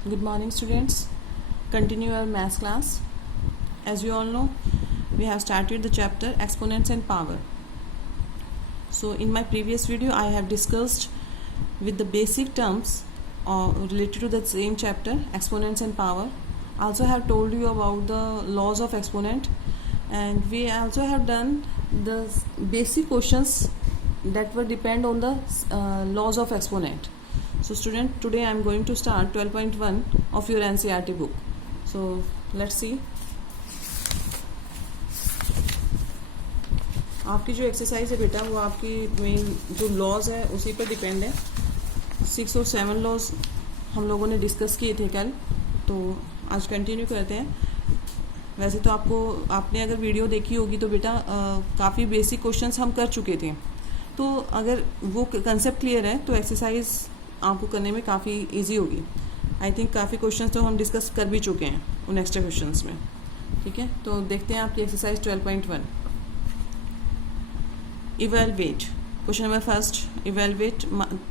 Good morning, students. Continue our math class. As you all know, we have started the chapter Exponents and Power. So in my previous video, I have discussed with the basic terms related to the same chapter, Exponents and Power. Also have told you about the laws of exponent, and we also have done the basic questions that were depend on the laws of exponent. So student, today I am going to start 12.1 of your NCERT book. So let's see. आपकी जो exercise है बेटा, वो आपकी main जो laws है उसी पर डिपेंड है. 6 और 7 लॉज हम लोगों ने डिस्कस किए थे कल, तो आज कंटिन्यू करते हैं. वैसे तो आपने अगर वीडियो देखी होगी तो बेटा काफ़ी बेसिक क्वेश्चंस हम कर चुके थे. तो अगर वो कंसेप्ट क्लियर है तो एक्सरसाइज आपको करने में काफ़ी इजी होगी. आई थिंक काफ़ी क्वेश्चंस तो हम डिस्कस कर भी चुके हैं उन एक्स्ट्रा क्वेश्चंस में. ठीक है, तो देखते हैं आपकी exercise 12.1. Evaluate. Question number first, evaluate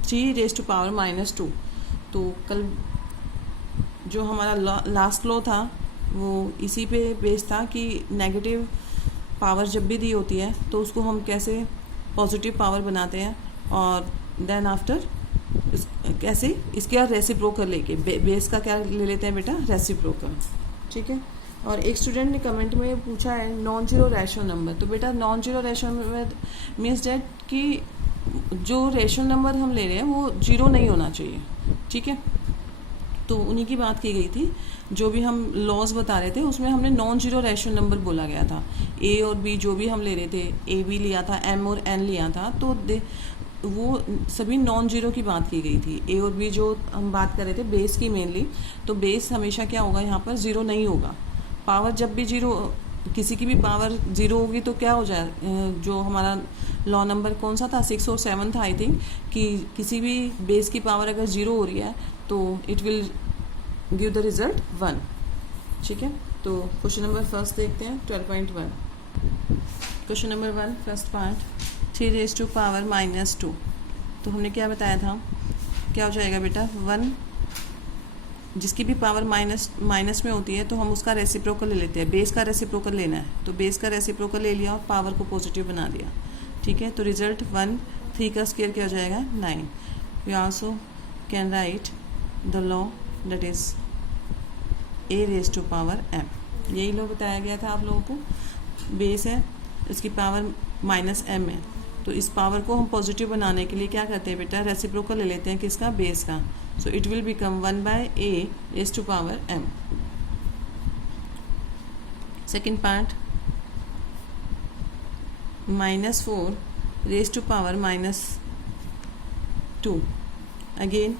3 raise to power -2. तो कल जो हमारा लास्ट लॉ था वो इसी पे बेस था कि नेगेटिव पावर जब भी दी होती है तो उसको हम कैसे पॉजिटिव पावर बनाते हैं, और देन आफ्टर कैसे इसके रेसिप्रोकल लेके बेस का क्या ले लेते हैं बेटा, रेसिप्रोकल. ठीक है. और एक स्टूडेंट ने कमेंट में पूछा है नॉन जीरो रैशनल नंबर. तो बेटा non zero rational number means that कि जो रैशनल नंबर हम ले रहे हैं वो जीरो नहीं होना चाहिए. ठीक है, तो उन्हीं की बात की गई थी. जो भी हम लॉज बता रहे थे उसमें हमने नॉन जीरो रैशनल नंबर बोला गया था. ए और बी जो भी हम ले रहे थे, ए बी लिया था, एम और एन लिया था, तो वो सभी नॉन जीरो की बात की गई थी. ए और बी जो हम बात कर रहे थे बेस की मेनली, तो बेस हमेशा क्या होगा, यहाँ पर ज़ीरो नहीं होगा. पावर जब भी जीरो, किसी की भी पावर ज़ीरो होगी तो क्या हो जाए, जो हमारा लॉ नंबर कौन सा था, 6 और 7 था आई थिंक, कि किसी भी बेस की पावर अगर ज़ीरो हो रही है तो it will give the result 1. ठीक है, तो क्वेश्चन नंबर फर्स्ट देखते हैं 12.1. Question number 1 first part, 3 raise to power -2. तो हमने क्या बताया था, क्या हो जाएगा बेटा, 1 जिसकी भी पावर माइनस में होती है तो हम उसका रेसिप्रोकल ले लेते हैं. बेस का रेसिप्रोकल लेना है तो बेस का रेसिप्रोकल ले लिया और पावर को पॉजिटिव बना दिया. ठीक है, तो रिजल्ट 1, 3 का स्क्वायर क्या हो जाएगा, 9. We also can write the law that is a raise to power m. यही लॉ बताया गया था आप लोगों को. बेस है, इसकी पावर -m है, तो इस पावर को हम पॉजिटिव बनाने के लिए क्या करते हैं बेटा, रेसिप्रोकल ले लेते हैं किसका, बेस का. So it will become 1/a raise to power m. Second part, -4 raise to power -2. Again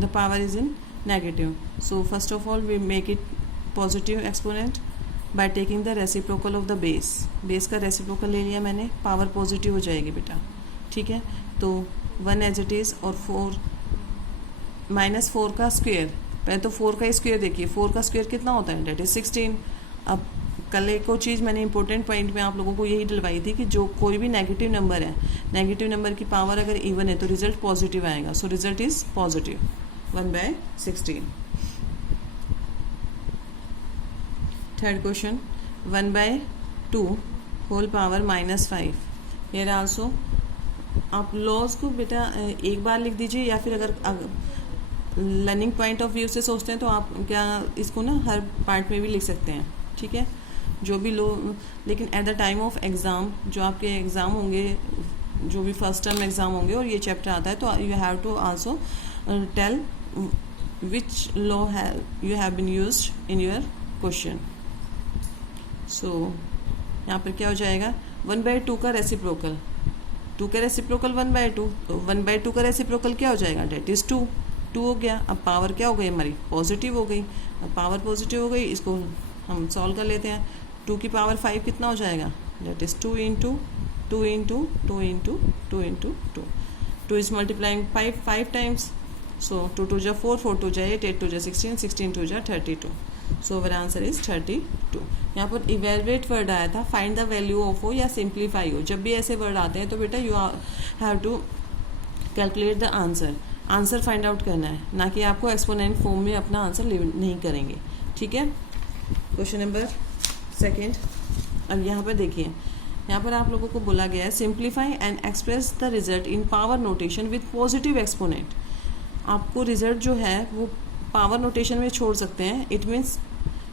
the power is in negative. So first of all we make it positive exponent by taking the reciprocal of the base. Base का reciprocal ले लिया मैंने, power positive हो जाएगी बेटा. ठीक है, तो 1 एज इट इज़, और 4 का स्क्वेयर. पहले तो 4 का स्क्वेयर देखिए, 4 का स्क्वेयर कितना होता है, डेट इज 16. अब कल एक और चीज़ मैंने इंपॉर्टेंट पॉइंट में आप लोगों को यही डलवाई थी कि जो कोई भी नेगेटिव नंबर है, नेगेटिव नंबर की पावर अगर इवन है तो रिजल्ट पॉजिटिव आएगा. So result is positive, 1/16. Third question, 1/2 whole power -5. Here also आप लॉज को बेटा एक बार लिख दीजिए, या फिर अगर लर्निंग पॉइंट ऑफ व्यू से सोचते हैं तो आप क्या इसको ना हर पार्ट में भी लिख सकते हैं. ठीक है, जो भी लो, लेकिन at the time of exam जो आपके एग्ज़ाम होंगे, जो भी फर्स्ट टर्म एग्ज़ाम होंगे और ये चैप्टर आता है, तो you have to also tell which law you have been used in your question. So यहाँ पर क्या हो जाएगा, 1/2 का रेसिप्रोकल, 2 का रेसिप्रोकल 1/2, तो 1/2 का रेसिप्रोकल क्या हो जाएगा, डेट इज़ 2 हो गया. अब पावर क्या हो गई हमारी, पॉजिटिव हो गई. अब पावर पॉजिटिव हो गई, इसको हम सॉल्व कर लेते हैं. 2 की पावर 5 कितना हो जाएगा, that is 2 into 2 into 2 into 2 into 2. 2 is multiplying 5 times. So 2 2 जा 4, 4 2 जा 8, 8 2 जा 16, 16 2 जा 32. सो अवर आंसर इज 32. यहाँ पर इवेलुएट वर्ड आया था, फाइंड द वैल्यू ऑफ हो या सिंप्लीफाई हो. जब भी ऐसे वर्ड आते हैं तो बेटा you have to calculate the answer. Answer find out करना है, ना कि आपको एक्सपोनेंट फॉर्म में अपना आंसर नहीं करेंगे। ठीक है, क्वेश्चन नंबर सेकेंड। अब यहाँ पर देखिए, यहाँ पर आप लोगों को बोला गया है simplify and express the result in power notation with positive exponent. आपको रिजल्ट जो है वो पावर नोटेशन में छोड़ सकते हैं। It means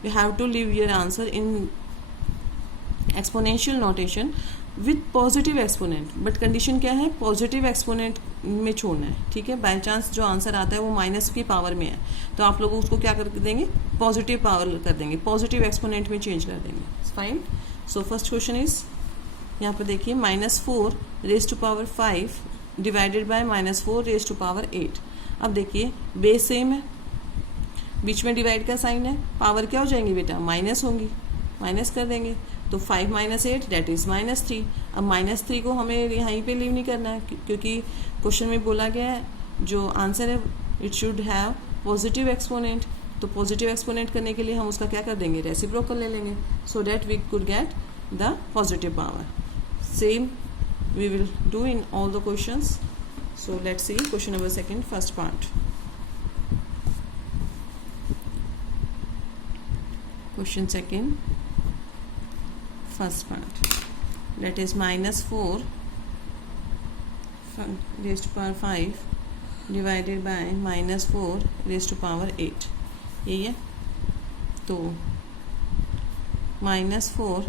you have to leave your answer in exponential notation with positive exponent, but condition क्या है, पॉजिटिव एक्सपोनेंट में छोड़ना है। ठीक है, बाय चांस जो आंसर आता है वो माइनस की पावर में है, तो आप लोग उसको क्या कर देंगे, पॉजिटिव पावर कर देंगे, पॉजिटिव एक्सपोनेंट में चेंज कर देंगे। Fine. So first question is, यहाँ पर देखिए -4 raise to power 5 divided by -4 raise to power 8। अब देखिए बेस सेम है, बीच में डिवाइड का साइन है, पावर क्या हो जाएंगी बेटा, माइनस होंगी, माइनस कर देंगे। तो 5 - 8 दैट इज़ -3। अब -3 को हमें यहीं पे लीव नहीं करना है, क्योंकि क्वेश्चन में बोला गया है जो आंसर है it should have positive exponent. तो पॉजिटिव एक्सपोनेंट करने के लिए हम उसका क्या कर देंगे, रेसिप्रोकल ले लेंगे, so that we could get the positive power. Same we will do in all the questions. So let's see question number second, first part. Question second, first part, that is -4 raised to power 5 divided by -4 raised to power 8, यही है। तो -4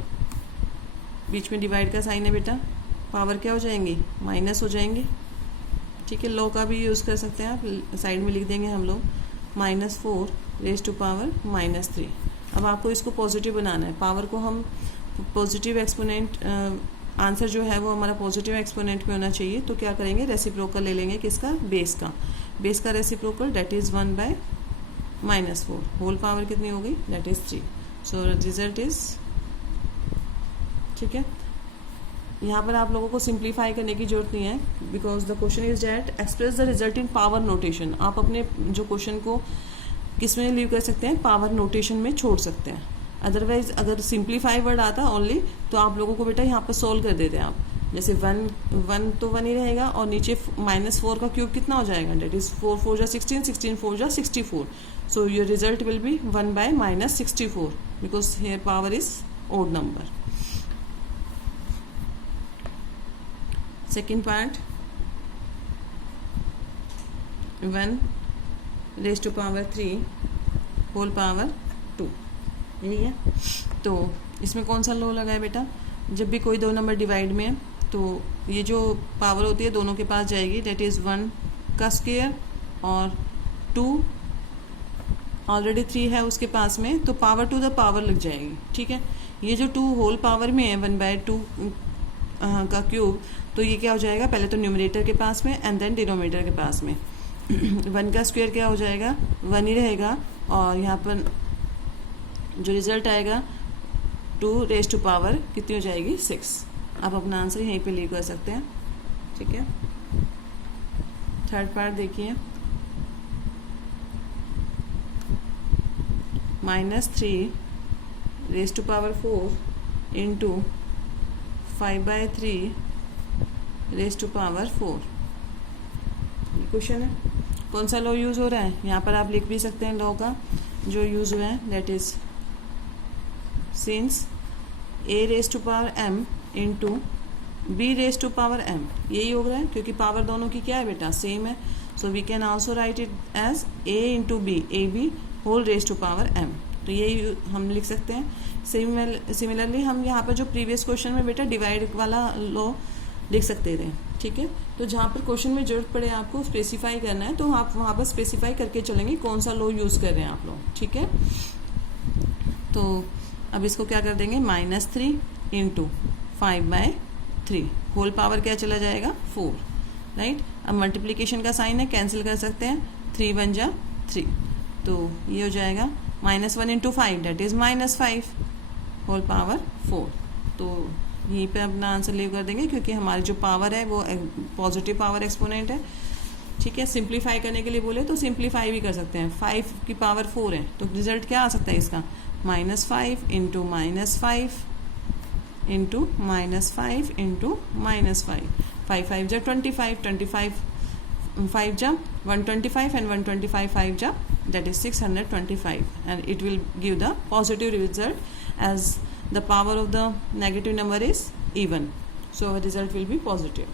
बीच में divide का sign है बेटा, power क्या हो जाएंगी, माइनस हो जाएंगी। ठीक है, लो का भी यूज़ कर सकते हैं आप, साइड में लिख देंगे हम लोग -4 रेज टू पावर -3। अब आपको इसको पॉजिटिव बनाना है, पावर को हम पॉजिटिव एक्सपोनेंट, आंसर जो है वो हमारा पॉजिटिव एक्सपोनेंट में होना चाहिए। तो क्या करेंगे, रेसिप्रोकल ले लेंगे, किसका, बेस का। बेस का reciprocal that is 1 by -4, whole power कितनी हो गई, that is 3। So result is, ठीक है। यहाँ पर आप लोगों को सिंप्लीफाई करने की जरूरत नहीं है, because the question is that express the result in power notation. आप अपने जो क्वेश्चन को किस में लीव कर सकते हैं, पावर नोटेशन में छोड़ सकते हैं। अदरवाइज अगर सिंप्लीफाई वर्ड आता ओनली तो आप लोगों को बेटा यहाँ पर सोल्व कर देते हैं आप, जैसे 1 तो 1 ही रहेगा, और नीचे -4 का क्यूब कितना हो जाएगा, डेट इज 4 4 जा 16, 16 4 जा 64। So your result will be 1 by -64 because here power is odd number. Second part, 1 raise to power 3 whole power 2, यही है। तो इसमें कौन सा लो लगा है बेटा, जब भी कोई दो नंबर डिवाइड में है तो ये जो पावर होती है दोनों के पास जाएगी, डेट इज़ 1 का स्क्वायर और 2 ऑलरेडी 3 है उसके पास में, तो पावर टू द पावर लग जाएगी। ठीक है, ये जो 2 होल पावर में है 1/2 का क्यूब, तो ये क्या हो जाएगा, पहले तो न्यूमरेटर के पास में एंड देन डिनोमिनेटर के पास में 1 का स्क्वायर क्या हो जाएगा, 1 ही रहेगा, और यहाँ पर जो रिजल्ट आएगा 2 रेज टू पावर कितनी हो जाएगी, 6। आप अपना आंसर यहीं पे लीव कर सकते हैं। ठीक है, थर्ड पार्ट देखिए, -3 raise to power 4 into 5/3 raise to power 4। Question है, कौन सा लॉ यूज़ हो रहा है, यहाँ पर आप लिख भी सकते हैं लॉ का जो यूज़ हुआ है, that is since a raise to power m into b raise to power m, यही हो रहा है क्योंकि पावर दोनों की क्या है बेटा, सेम है। So we can also write it as a into B, A B whole raise to power m, तो यही हम लिख सकते हैं। सिमिलरली हम यहाँ पर जो प्रीवियस क्वेश्चन में बेटा डिवाइड वाला लॉ लिख सकते थे। ठीक है, तो जहाँ पर क्वेश्चन में जरूरत पड़े आपको स्पेसिफाई करना है तो आप वहाँ पर स्पेसिफाई करके चलेंगे कौन सा लॉ यूज़ कर रहे हैं आप लोग। ठीक है, तो अब इसको क्या कर देंगे, -3 इंटू 5/3 होल पावर क्या चला जाएगा, 4, राइट। अब मल्टीप्लिकेशन का साइन है, कैंसिल कर सकते हैं, 3 1 जा 3, तो ये हो जाएगा -1 into 5 that is -5 whole power 4। तो यहीं पे अपना आंसर लीव कर देंगे क्योंकि हमारी जो पावर है वो पॉजिटिव पावर एक्सपोनेंट है। ठीक है, सिंप्लीफाई करने के लिए बोले तो सिंप्लीफाई भी कर सकते हैं, 5 की पावर 4 है तो रिजल्ट क्या आ सकता है इसका, -5 इंटू -5 इंटू -5 इंटू -5, 5 5 जा 25, 25 5 जा 125 and 125 5 जा, that is 625, and it will give the positive result as the power of the negative number is even, so our result will be positive.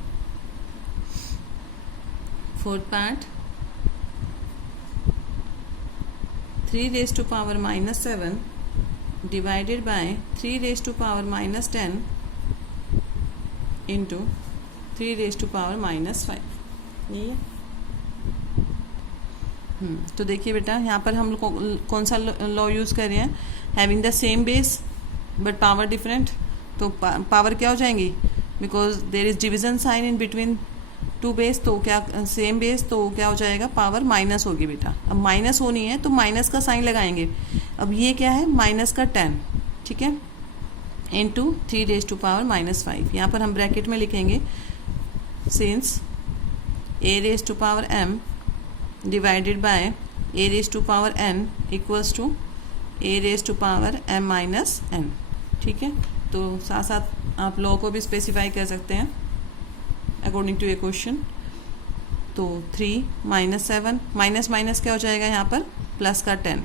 Fourth part, 3 raised to power minus 7 divided by 3 raised to power minus 10 into 3 raised to power minus 5. ये तो देखिए बेटा, यहाँ पर हम कौन सा law use कर रहे हैं, having the same base but power different. तो पावर क्या हो जाएंगी, because there is division sign in between two base, तो क्या सेम बेस, तो क्या हो जाएगा, पावर माइनस होगी बेटा. अब माइनस होनी है तो माइनस का साइन लगाएंगे. अब ये क्या है, माइनस का 10, ठीक है, into 3 raise to power minus 5. यहाँ पर हम ब्रैकेट में लिखेंगे since a raise to power m divided by a raise to power n equals to a raise to power m minus n. ठीक है, तो साथ साथ आप लॉ को भी स्पेसिफाई कर सकते हैं अकॉर्डिंग टू ए क्वेश्चन. तो 3 माइनस 7 माइनस माइनस क्या हो जाएगा यहाँ पर, प्लस का 10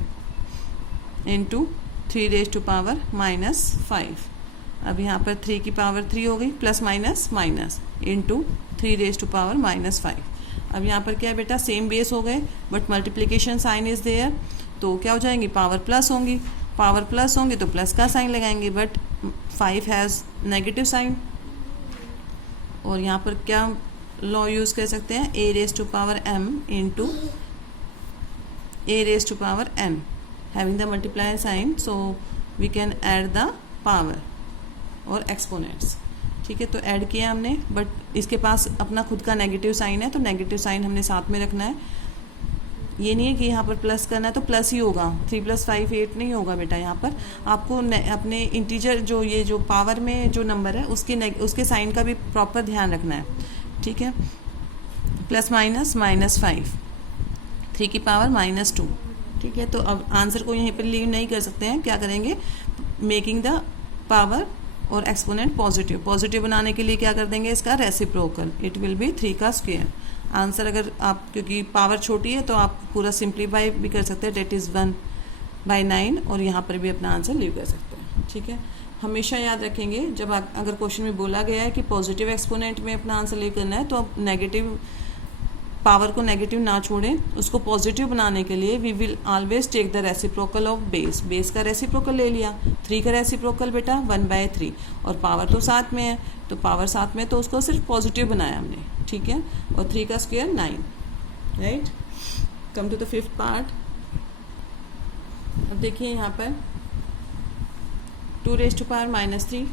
into 3 raise to power minus 5. अब यहाँ पर 3 की पावर 3 हो गई, plus minus minus into 3 raise to power minus 5. अब यहाँ पर क्या है बेटा, सेम बेस हो गए but multiplication sign is there, तो क्या हो जाएंगी, पावर प्लस होंगी. पावर प्लस होंगी तो प्लस का साइन लगाएंगे, बट 5 हैज़ नेगेटिव साइन. और यहाँ पर क्या लॉ यूज़ कर सकते हैं, a raise to power m into a raise to power n, having the multiply sign, so we can add the power और एक्सपोनेंट्स. ठीक है, तो ऐड किया हमने, बट इसके पास अपना खुद का नेगेटिव साइन है, तो नेगेटिव साइन हमने साथ में रखना है. ये नहीं है कि यहाँ पर प्लस करना है तो प्लस ही होगा, 3 + 5 8 नहीं होगा बेटा. यहाँ पर आपको अपने इंटीजर जो ये जो पावर में जो नंबर है उसके साइन का भी प्रॉपर ध्यान रखना है. ठीक है, प्लस माइनस माइनस 5, 3 की पावर माइनस 2. ठीक है, तो अब आंसर को यहीं पर लीव नहीं कर सकते हैं, क्या करेंगे, मेकिंग द पावर और एक्सपोनेंट पॉजिटिव. पॉजिटिव बनाने के लिए क्या कर देंगे, इसका रेसिप्रोकल, इट विल बी 3 का स्क्वायर. आंसर अगर आप, क्योंकि पावर छोटी है तो आप पूरा सिंप्लीफाई भी कर सकते हैं, डेट इज़ 1/9, और यहाँ पर भी अपना आंसर लीव कर सकते हैं. ठीक है, हमेशा याद रखेंगे जब अगर क्वेश्चन में बोला गया है कि पॉजिटिव एक्सपोनेंट में अपना आंसर लीव करना है, तो आप नेगेटिव पावर को नेगेटिव ना छोड़ें, उसको पॉजिटिव बनाने के लिए we will always take the reciprocal of base. Base का रेसिप्रोकल ले लिया, 3 का रेसिप्रोकल बेटा 1/3, और पावर तो साथ में है, तो पावर साथ में तो उसको सिर्फ पॉजिटिव बनाया हमने. ठीक है, और 3 का square 9. Right, come to the 5th part. अब देखिए यहाँ पर 2 raise to power minus 3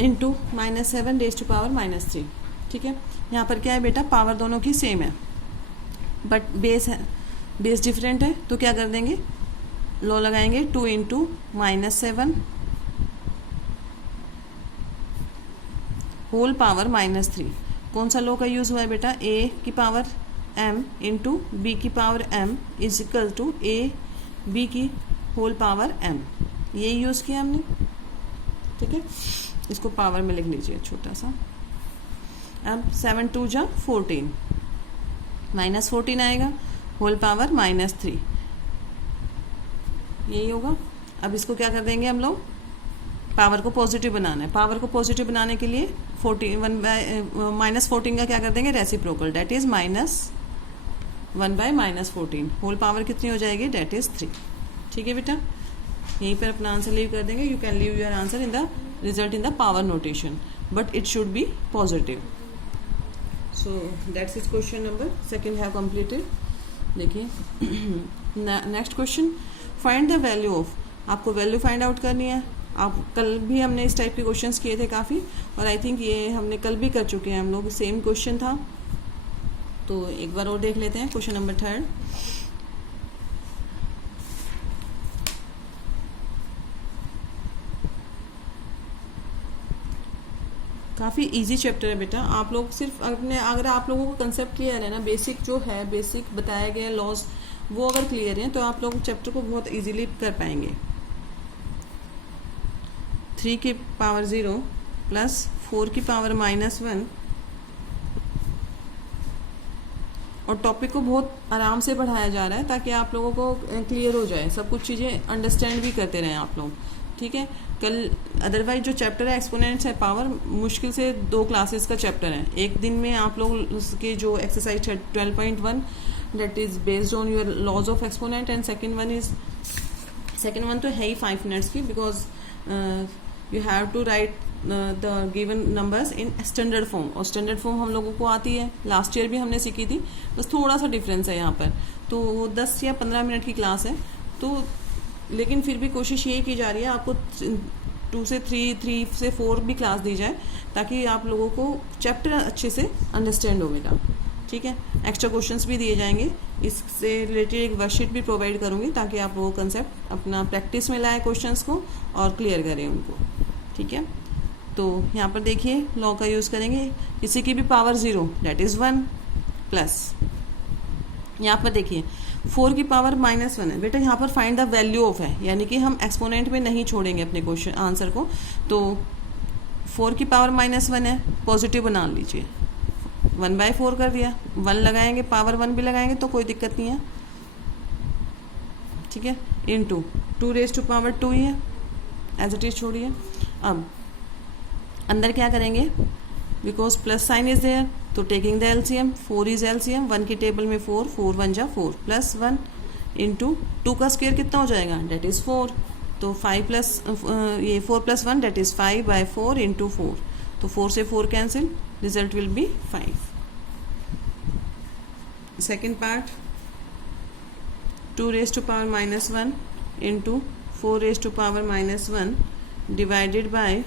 into minus 7 raise to power minus 3. ठीक है, यहाँ पर क्या है बेटा, पावर दोनों की सेम है बट बेस है, बेस डिफरेंट है, तो क्या कर देंगे, लॉ लगाएंगे 2 into minus 7 whole power minus 3. कौन सा लॉ का यूज़ हुआ है बेटा, a की पावर m इंटू बी की power m is equal to a b की होल पावर m. ये यूज़ किया हमने. ठीक है, इसको पावर में लिख लीजिए छोटा सा. अब 7 2 जा 14, माइनस 14 आएगा, होल पावर माइनस 3, यही होगा. अब इसको क्या कर देंगे हम लोग, पावर को पॉजिटिव बनाना है. पावर को पॉजिटिव बनाने के लिए माइनस 14 का क्या कर देंगे, reciprocal, that is -1/-14. Whole power कितनी हो जाएगी, डेट इज़ 3. ठीक है बेटा, यहीं पर अपना आंसर लीव कर देंगे. You can leave your answer in the result in the power notation, but it should be positive. So that's is question number 2 have completed. देखिए next question, find the value of. आपको value find out करनी है. आप कल भी हमने इस type के क्वेश्चंस किए थे काफ़ी, और आई थिंक ये हमने कल भी कर चुके हैं हम लोग, सेम क्वेश्चन था. तो एक बार और देख लेते हैं क्वेश्चन नंबर 3. काफ़ी इजी चैप्टर है बेटा. आप लोग सिर्फ अगर आप लोगों को कंसेप्ट क्लियर है ना, बेसिक जो है, बेसिक बताए गए लॉज वो अगर क्लियर हैं, तो आप लोग चैप्टर को बहुत इजीली कर पाएंगे. 3 की पावर 0 प्लस 4 की पावर -1 और टॉपिक को बहुत आराम से पढ़ाया जा रहा है ताकि आप लोगों को क्लियर हो जाए, सब कुछ चीज़ें अंडरस्टैंड भी करते रहें आप लोग, ठीक है। कल अदरवाइज जो चैप्टर है एक्सपोनेंट्स है पावर, मुश्किल से 2 क्लासेस का चैप्टर है। एक दिन में आप लोग उसके जो एक्सरसाइज है 12.1 that is based on your laws of exponent, and second one तो है ही 5 मिनट्स की, because you have to write the given numbers in standard form, और स्टैंडर्ड फॉर्म हम लोगों को आती है, लास्ट ईयर भी हमने सीखी थी, बस थोड़ा सा डिफरेंस है यहाँ पर। तो 10 या 15 मिनट की क्लास है, तो लेकिन फिर भी कोशिश ये की जा रही है आपको 2 से 3 से 4 भी क्लास दी जाए ताकि आप लोगों को चैप्टर अच्छे से अंडरस्टैंड होगा, ठीक है। एक्स्ट्रा क्वेश्चंस भी दिए जाएंगे, इससे रिलेटेड एक वर्कशीट भी प्रोवाइड करूँगी ताकि आप लोगों कंसेप्ट अपना प्रैक्टिस में लाए क्वेश्चंस को और क्लियर करें उनको, ठीक है। तो यहाँ पर देखिए लॉ का यूज़ करेंगे, किसी की भी पावर 0 दैट इज़ 1 प्लस, यहाँ पर देखिए 4 की पावर -1 है बेटा, यहाँ पर फाइंड द वैल्यू ऑफ है, यानी कि हम एक्सपोनेंट में नहीं छोड़ेंगे अपने क्वेश्चन आंसर को। तो 4 की पावर -1 है, पॉजिटिव बना लीजिए, 1/4 कर दिया, 1 लगाएंगे, पावर 1 भी लगाएंगे तो कोई दिक्कत नहीं है, ठीक है। इनटू 2 रेज़ टू पावर 2 ही है, एज इट इज छोड़िए। अब अंदर क्या करेंगे, because plus sign is there, तो taking the LCM, 4 is LCM, 1 की टेबल में 4, 4 1 जा 4 प्लस 1 इंटू 2 का स्क्वायर कितना हो जाएगा, डेट इज़ 4, तो 5 प्लस ये 4 प्लस 1 डेट इज़ 5/4 इंटू 4, तो 4 से 4 cancel, result will be 5। Second part 2 raise to power -1 into 4 raise to power -1 divided by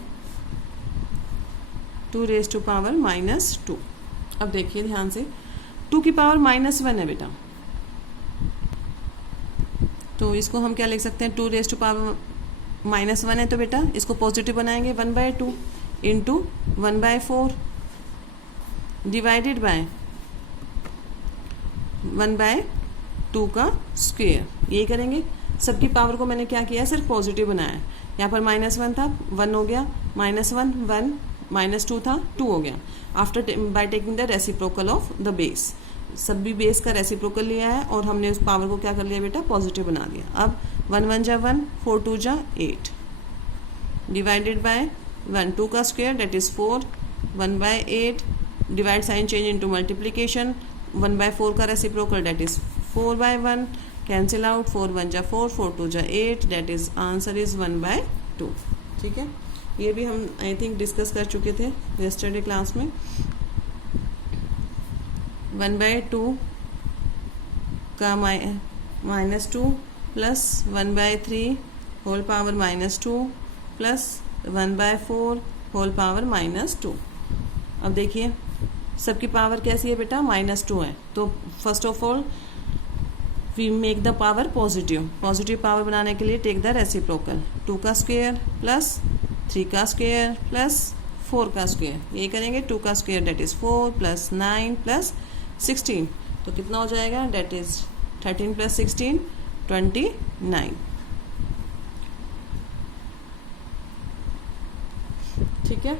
2 raise to power -2। अब देखिए ध्यान से, 2 की पावर -1 है बेटा, तो इसको हम क्या लिख सकते हैं, 2 रेज़ टू पावर -1 है तो बेटा इसको पॉजिटिव बनाएंगे 1/2 इंटू 1/4 डिवाइडेड बाय 1/2 का स्क्वेयर, यही करेंगे। सबकी पावर को मैंने क्या किया है, सिर्फ पॉजिटिव बनाया है। यहाँ पर -1 था, 1 हो गया, -1 1, -2 था, 2 हो गया। After by taking the reciprocal of the base, सब भी बेस का रेसिप्रोकल लिया है और हमने उस पावर को क्या कर लिया बेटा, पॉजिटिव बना दिया। अब 1 1 जा 1, 4 2 जा 8 डिवाइडेड बाय 1 2 का square that is 4, 1/8 divide sign change into multiplication, 1/4 का reciprocal that is 4/1, cancel out, 4 1 जा 4, 4 2 जा 8, डेट इज़ आंसर इज़ 1/2, ठीक है। ये भी हम आई थिंक डिस्कस कर चुके थे येस्टरडे क्लास में। 1/2 का -2 plus 1/3 whole power -2 plus 1/4 whole power -2। अब देखिए सबकी पावर कैसी है बेटा, -2 है, तो first of all we make the power positive. Positive power बनाने के लिए टेक द रेसिप्रोकल, 2 का स्क्वायर प्लस 3 का स्क्वायर प्लस 4 का स्क्वायर, ये करेंगे 2 का square that is 4 plus 9 plus 16, तो कितना हो जाएगा, डेट इज़ 13 प्लस 16 29, ठीक है।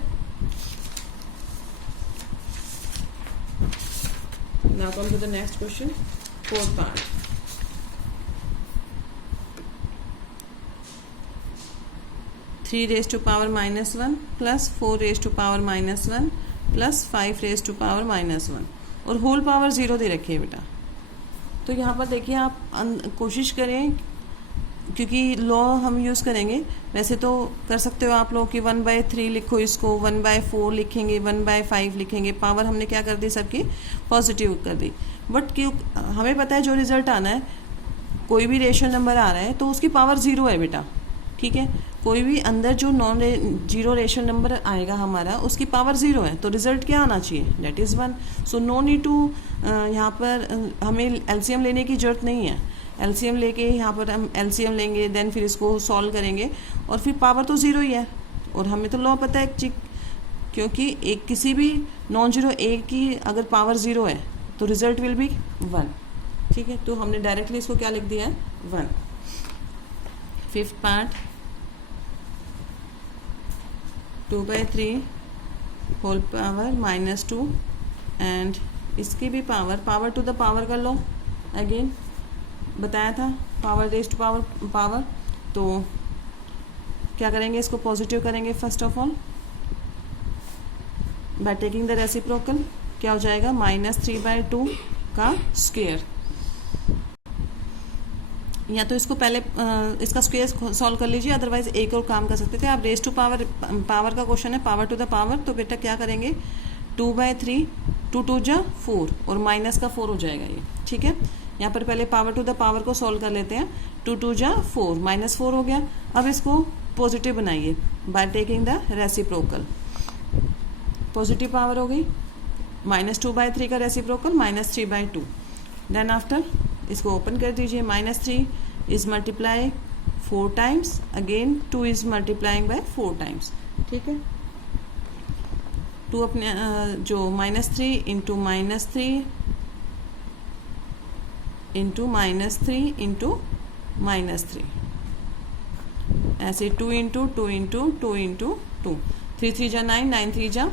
Now come to the next question, fourth part. Three raise to power -1 plus 4 raise to power -1 plus 5 raise to power -1 और होल पावर 0 दे रखी है बेटा। तो यहाँ पर देखिए आप कोशिश करें, क्योंकि लॉ हम यूज़ करेंगे, वैसे तो कर सकते हो आप लोग कि 1/3 लिखो, इसको 1/4 लिखेंगे, 1/5 लिखेंगे, पावर हमने क्या कर दी, सबकी पॉजिटिव कर दी। बट क्यों, हमें पता है जो रिजल्ट आना है, कोई भी रेशनल नंबर आ रहा है तो उसकी पावर 0 है बेटा, ठीक है। कोई भी अंदर जो जीरो रेशनल नंबर आएगा हमारा, उसकी पावर 0 है, तो रिजल्ट क्या आना चाहिए, that is 1। So no need to, यहाँ पर हमें एलसीएम लेने की ज़रूरत नहीं है। एलसीएम लेके यहाँ पर हम एलसीएम लेंगे, देन फिर इसको सॉल्व करेंगे और फिर पावर तो 0 ही है। और हमें तो लॉ पता है क्योंकि एक किसी भी नॉन जीरो एक की अगर पावर 0 है तो रिजल्ट विल बी 1, ठीक है। तो हमने डायरेक्टली इसको क्या लिख दिया है, 1। Fifth part 2/3 whole power -2 and इसकी भी पावर टू द पावर कर लो, अगेन बताया था पावर रेज टू पावर। तो क्या करेंगे, इसको पॉजिटिव करेंगे first of all by taking the reciprocal. क्या हो जाएगा, -3/2 का स्क्वायर। या तो इसको पहले इसका स्क्वायर सॉल्व कर लीजिए, अदरवाइज एक और काम कर सकते थे आप। रेज टू पावर का क्वेश्चन है, पावर टू द पावर, तो बेटा क्या करेंगे 2/3, 2 2 जा 4 और माइनस का 4 हो जाएगा ये, ठीक है। यहाँ पर पहले पावर टू द पावर को सॉल्व कर लेते हैं। 2 2 जा 4, -4 हो गया। अब इसको पॉजिटिव बनाइए by taking the reciprocal. Positive power हो गई, -2/3 का रेसिप्रोकल -3/2। देन आफ्टर इसको ओपन कर दीजिए, -3 is multiply 4 times, again 2 is multiplying by 4 times, ठीक है। 2 अपने जो -3 इंटू -3 इंटू -3 इंटू -3, ऐसे 2 इंटू 2 इंटू 2 इंटू 2, 3 3 जा 9, 9 3 जा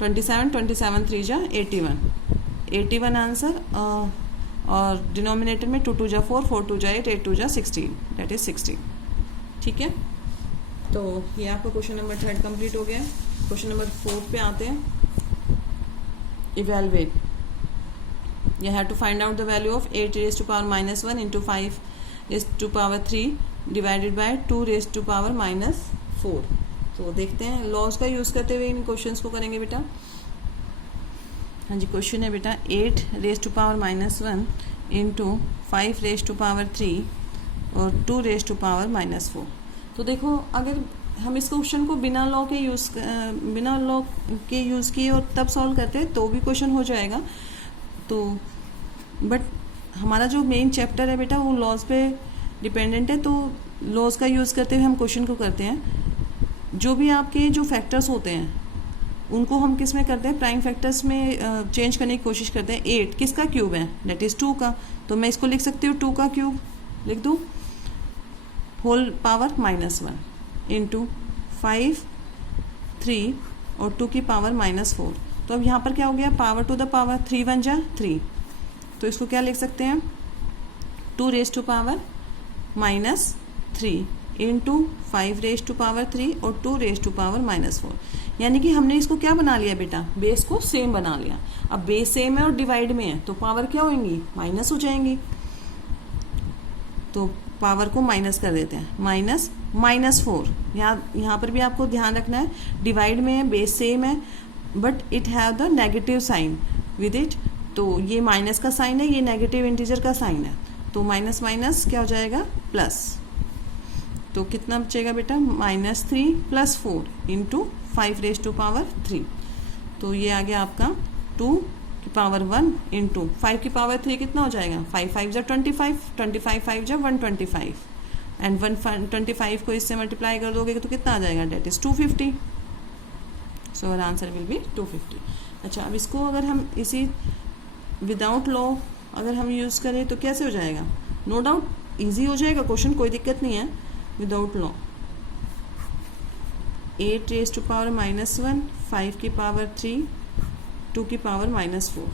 27, 27 3 जा 81 आंसर। और डिनोमिनेटर में 2 2 जा 4, 4 2 जा 8, 8 2 जा 16, दैट इज 16, ठीक है। तो ये आपका क्वेश्चन नंबर 3 कंप्लीट हो गया। क्वेश्चन नंबर 4 पे आते हैं। Evaluate, you have to find out the value of 8 raised to power -1 into 5 raised to power 3 divided by 2 raised to power -4। तो देखते हैं, लॉज का यूज़ करते हुए इन क्वेश्चंस को करेंगे बेटा। हाँ जी, क्वेश्चन है बेटा 8 raised to power -1 into 5 raised to power 3 और 2 raised to power -4। तो देखो, अगर हम इस क्वेश्चन को बिना लॉ के यूज़ किए और तब सॉल्व करते हैं तो भी क्वेश्चन हो जाएगा। तो बट हमारा जो मेन चैप्टर है बेटा वो लॉज पे डिपेंडेंट है, तो लॉज का यूज़ करते हुए हम क्वेश्चन को करते हैं। जो भी आपके जो फैक्टर्स होते हैं उनको हम किस में करते हैं, प्राइम फैक्टर्स में चेंज करने की कोशिश करते हैं। 8 किसका क्यूब है, डेट इज़ 2 का, तो मैं इसको लिख सकती हूँ 2 का क्यूब लिख दूँ, होल पावर -1 इंटू 5 3 और 2 की पावर -4। तो अब यहाँ पर क्या हो गया, पावर टू द पावर 3 1 जा 3, तो इसको क्या लिख सकते हैं 2 raised to power -3 into 5 raised to power 3 और 2 raised to power -4। यानी कि हमने इसको क्या बना लिया बेटा, बेस को सेम बना लिया। अब बेस सेम है और डिवाइड में है तो पावर क्या होंगी, माइनस हो जाएंगी। तो पावर को माइनस कर देते हैं, -4। यहाँ पर भी आपको ध्यान रखना है, डिवाइड में है, बेस सेम है, but it have the negative sign with it. तो ये माइनस का साइन है, ये नेगेटिव इंटीजर का साइन है, तो माइनस माइनस क्या हो जाएगा, प्लस। तो कितना बचेगा बेटा, -3 + 4 इंटू 5 raised to power 3। तो ये आ गया आपका 2 की पावर 1 इंटू 5 की पावर 3 कितना हो जाएगा, 5 5 जा 25, 25 5 जा 125 एंड 125 को इससे मल्टीप्लाई कर दोगे तो कितना आ जाएगा, that is 250। So our answer will be 250। अच्छा, अब इसको अगर हम इसी विदाउट लॉ अगर हम यूज़ करें तो कैसे हो जाएगा, नो डाउट ईजी हो जाएगा क्वेश्चन, कोई दिक्कत नहीं है। Without law 8 raised to power -1, 5 की पावर 3, 2 की पावर -4।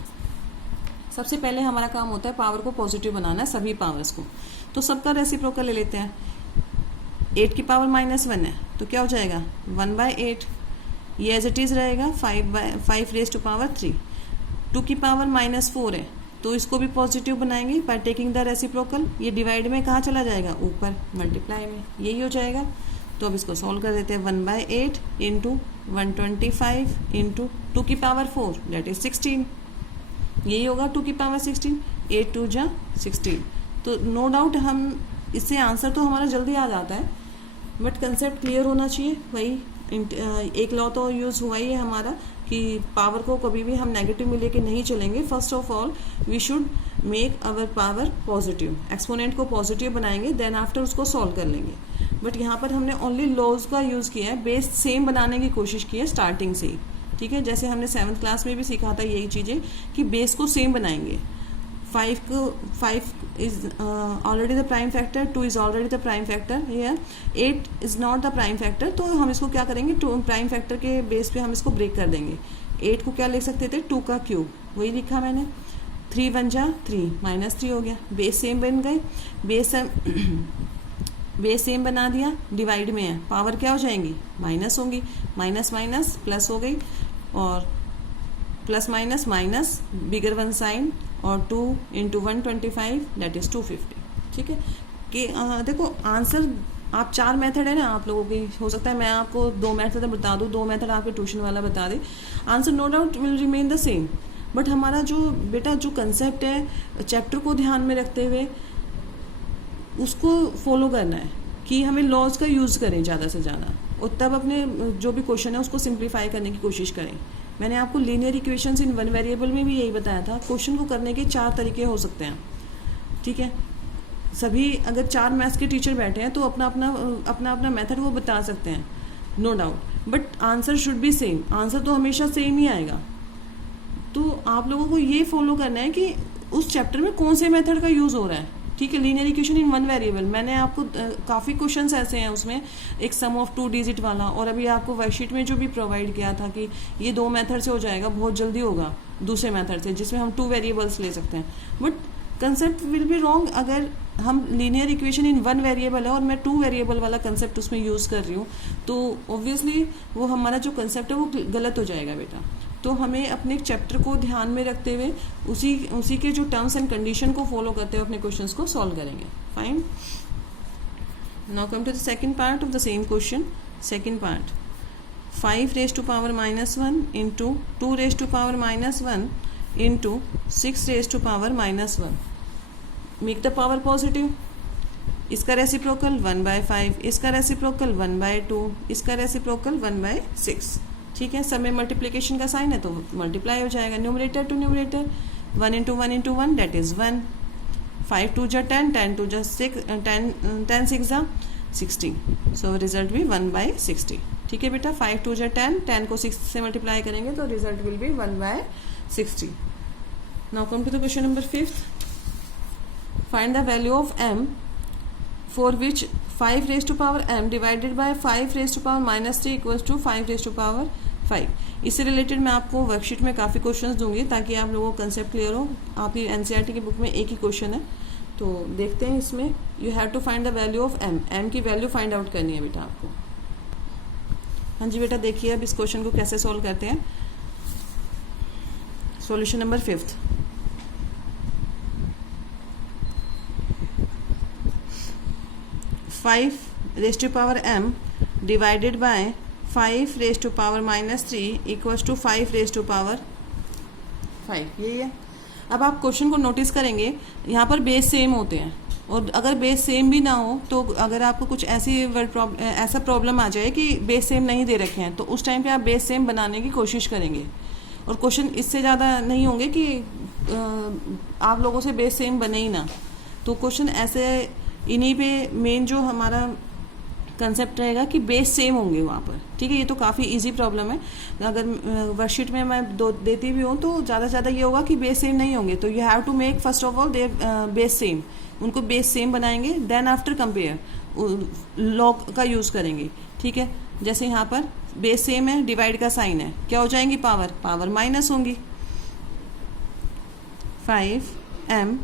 सबसे पहले हमारा काम होता है पावर को पॉजिटिव बनाना है, सभी पावर्स को। तो सबका रेसिप्रोकल ले लेते हैं। 8 की पावर -1 है तो क्या हो जाएगा, 1/8, ये एज इट इज़ रहेगा। 5 raised to power 3, 2 की पावर -4 है तो इसको भी पॉजिटिव बनाएंगे बाय टेकिंग द रेसिप्रोकल। ये डिवाइड में कहाँ चला जाएगा, ऊपर, मल्टीप्लाई में, यही हो जाएगा। तो अब इसको सॉल्व कर देते हैं, 1/8 इंटू 125 इंटू 2 की पावर 4 डेट इज 16, यही होगा 2 की पावर 16, 8 2 जा 16। तो नो डाउट हम इससे आंसर तो हमारा जल्दी आ जाता है, बट कंसेप्ट क्लियर होना चाहिए। वही एक लॉ तो यूज़ हुआ ही है हमारा कि पावर को कभी भी हम नेगेटिव में लेके नहीं चलेंगे। First of all we should make our power positive, exponent को पॉजिटिव बनाएंगे, देन आफ्टर उसको सॉल्व कर लेंगे। बट यहाँ पर हमने ओनली लॉज का यूज़ किया है, बेस सेम बनाने की कोशिश की है स्टार्टिंग से ही, ठीक है। जैसे हमने 7th क्लास में भी सीखा था यही चीज़ें कि बेस को सेम बनाएंगे। 5 is already the prime factor, 2 is already the prime factor here, 8 is not the prime factor। तो हम इसको क्या करेंगे, प्राइम फैक्टर के बेस पे हम इसको ब्रेक कर देंगे। 8 को क्या लिख सकते थे, 2 का क्यूब, वही लिखा मैंने। 3 1 जा 3 -3 हो गया। बेस सेम बन गए, बेस सेम बना दिया, डिवाइड में है, पावर क्या हो जाएंगी, माइनस होंगी, माइनस माइनस प्लस हो गई, और plus minus minus, bigger one sine, और 2 × 125 दैट इज़ 250। ठीक है कि देखो आंसर, आप 4 मेथड है ना आप लोगों की, हो सकता है मैं आपको 2 मेथड बता दूँ, 2 मेथड आपके ट्यूशन वाला बता दे, answer no doubt will remain the same. But हमारा जो बेटा जो कंसेप्ट है चैप्टर को ध्यान में रखते हुए उसको फॉलो करना है कि हमें लॉज का यूज़ करें ज़्यादा से ज़्यादा, और तब अपने जो भी क्वेश्चन है उसको सिंप्लीफाई करने की कोशिश करें। मैंने आपको linear equations in one variable में भी यही बताया था, क्वेश्चन को करने के 4 तरीके हो सकते हैं। ठीक है, सभी अगर 4 मैथ्स के टीचर बैठे हैं तो अपना अपना मेथड वो बता सकते हैं, no doubt, but answer should be same, answer तो हमेशा सेम ही आएगा। तो आप लोगों को ये फॉलो करना है कि उस चैप्टर में कौन से मेथड का यूज़ हो रहा है। ठीक है, linear equation in one variable, मैंने आपको काफ़ी क्वेश्चंस ऐसे हैं उसमें, एक सम ऑफ 2 डिजिट वाला, और अभी आपको वर्कशीट में जो भी प्रोवाइड किया था कि ये 2 मेथड से हो जाएगा, बहुत जल्दी होगा दूसरे मेथड से जिसमें हम 2 वेरिएबल्स ले सकते हैं। But concept will be wrong अगर हम linear equation in one variable है और मैं 2 वेरिएबल वाला कंसेप्ट उसमें यूज़ कर रही हूँ, तो ऑब्वियसली वो हमारा जो कंसेप्ट है वो गलत हो जाएगा बेटा। तो हमें अपने चैप्टर को ध्यान में रखते हुए उसी के जो टर्म्स एंड कंडीशन को फॉलो करते हुए अपने क्वेश्चंस को सॉल्व करेंगे। Fine, now come to the second part of the same question. Second part, 5 raised to power -1 into 2 raised to power -1 into 6 raised to power -1, make the power positive. इसका reciprocal 1/5, इसका reciprocal 1/2, इसका reciprocal 1/6। ठीक है, सब में multiplication का sign है तो मल्टीप्लाई हो जाएगा, numerator to numerator, 1 × 1 × 1 that is 1, 5 2 जा 10, 10 2 जा 6, 10 6 जा 60, सो रिजल्ट भी 1/60। ठीक है बेटा, 5 2 जा 10, 10 को 6 से मल्टीप्लाई करेंगे तो result will be 1/60। Now come to the question number 5th, find the value of m for which 5 raised to power m divided by 5 raised to power -3 equals to 5 raised to power 5। इससे related मैं आपको worksheet में काफ़ी questions दूंगी ताकि आप लोगों को कंसेप्ट क्लियर हो। आपकी एनसीईआरटी की बुक में एक ही क्वेश्चन है, तो देखते हैं इसमें। You have to find the value of m की वैल्यू फाइंड आउट करनी है बेटा आपको। हाँ जी बेटा, देखिए अब इस क्वेश्चन को कैसे सॉल्व करते हैं। Solution number 5th, 5 raised to power m divided by 5 raised to power -3 equals to 5 raised to power 5, यही है। अब आप क्वेश्चन को नोटिस करेंगे, यहाँ पर बेस सेम होते हैं, और अगर बेस सेम भी ना हो तो अगर आपको कुछ ऐसा प्रॉब्लम आ जाए कि बेस सेम नहीं दे रखे हैं तो उस टाइम पे आप बेस सेम बनाने की कोशिश करेंगे, और क्वेश्चन इससे ज़्यादा नहीं होंगे कि आप लोगों से बेस सेम बने ही ना। तो क्वेश्चन ऐसे इन्हीं पे मेन जो हमारा कंसेप्ट रहेगा कि बेस सेम होंगे वहाँ पर। ठीक है, ये तो काफ़ी इजी प्रॉब्लम है। अगर वर्कशीट में मैं देती भी हूँ तो ज़्यादा से ज़्यादा ये होगा कि बेस सेम नहीं होंगे, तो you have to make first of all their base same, उनको बेस सेम बनाएंगे, देन आफ्टर कंपेयर लॉग का यूज़ करेंगे। ठीक है, जैसे यहाँ पर बेस सेम है, डिवाइड का साइन है, क्या हो जाएंगी, पावर माइनस होंगी, 5m